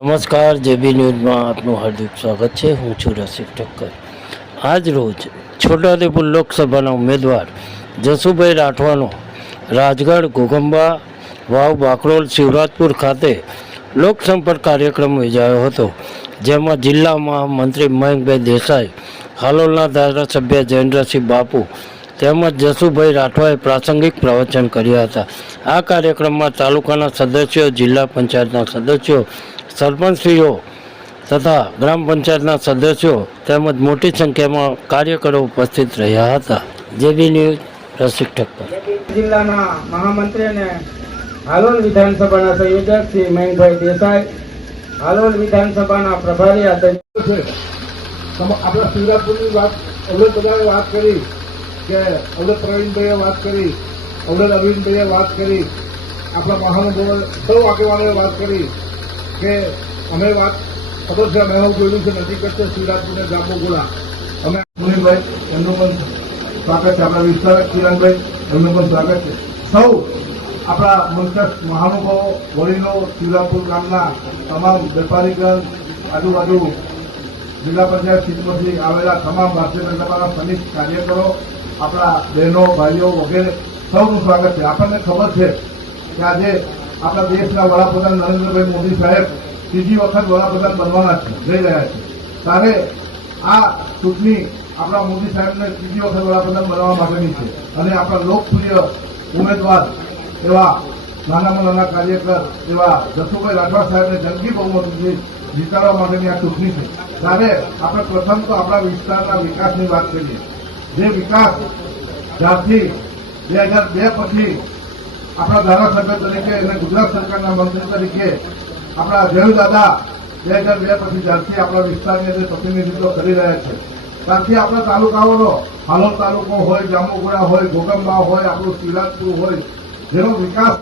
નમસ્કાર જેબી ન્યૂઝમાં આપનું હાર્દિક સ્વાગત છે. હું છું રસિક ઠક્કર. આજ રોજ છોટાઉદેપુર લોકસભાના ઉમેદવાર જસુભાઈ રાઠવાનો રાજગઢ ઘોગંબા વાવ, બાકરોલ, શિવરાજપુર ખાતે લોકસંપર્ક કાર્યક્રમ યોજાયો હતો, જેમાં જિલ્લામાં મંત્રી મયંકભાઈ દેસાઈ, હાલોલના ધારાસભ્ય જયેન્દ્રસિંહ બાપુ તેમજ જસુભાઈ રાઠવાએ પ્રાસંગિક પ્રવચન કર્યા હતા. આ કાર્યક્રમમાં તાલુકાના સદસ્યો, જિલ્લા પંચાયતના સદસ્યો સરપંચશ્રીઓ તથા ગ્રામ પંચાયતના સદસ્યો તેમજ મોટી સંખ્યામાં કાર્યકરો ઉપસ્થિત રહ્યા હતા. JB news Rasik Thakkar. જિલ્લાના મહામંત્રી અને હાલોલ વિધાનસભાના સંયોજક શ્રી મહેનભાઈ દેસાઈ હાલોલ વિધાનસભાના પ્રભારી આપણા સિંગાપુરની વાત અવડે બધાએ વાત કરી કે અવડે પ્રવીણભાઈએ વાત કરી અવડે અરવિંદભાઈએ વાત કરી આપણા મહાનુભાવો સૌ આગેવાનોએ વાત કરી. કે અમે વાત છે, અમે જોયું છે નજીક જ છે શિવરાજપુર અને જાંબુગોળા અમે સુનિલભાઈ એમનું પણ સ્વાગત છે, આપણા વિસ્તાર કિરણભાઈ એમનું પણ સ્વાગત છે. સૌ આપણા મંચસ્થ મહાનુભાવો, વડીલો શિવરાપુર ગામના તમામ વેપારીગણ, આજુબાજુ જિલ્લા પંચાયત સીટમાંથી આવેલા તમામ ભારતીય જનતા પાર્ટીના સૈનિક કાર્યકરો, આપણા બહેનો, ભાઈઓ વગેરે સૌનું સ્વાગત છે. આપણને ખબર છે કે આજે આપણા દેશના વડાપ્રધાન નરેન્દ્રભાઈ મોદી સાહેબ ત્રીજી વખત વડાપ્રધાન બનવાના છે, જઈ રહ્યા છે. ત્યારે આ ચૂંટણી આપણા મોદી સાહેબને ત્રીજી વખત વડાપ્રધાન બનવા માટેની છે. અને આપણા લોકપ્રિય ઉમેદવાર એવા નાનામાં નાના કાર્યકર એવા દત્તુભાઈ રાઠવા સાહેબને જંગી બહુમતી જીતાડવા માટેની આ ચૂંટણી છે. ત્યારે આપણે પ્રથમ તો આપણા વિસ્તારના વિકાસની વાત કરીએ. જે વિકાસ જ્યારથી બે હજાર બે પછી આપણા ધારાસભ્ય તરીકે અને ગુજરાત સરકારના મંત્રી તરીકે આપણા જયદાદા બે હજાર બે પછી જ્યારથી આપણા વિસ્તારની અંદર પ્રતિનિધિત્વ કરી રહ્યા છે. ત્યારથી આપણા તાલુકાઓનો હાલોલ તાલુકો હોય જાંબુગુડા હોય, ગોગંબા હોય, આપણું શિવરાજપુર હોય, જેનો વિકાસ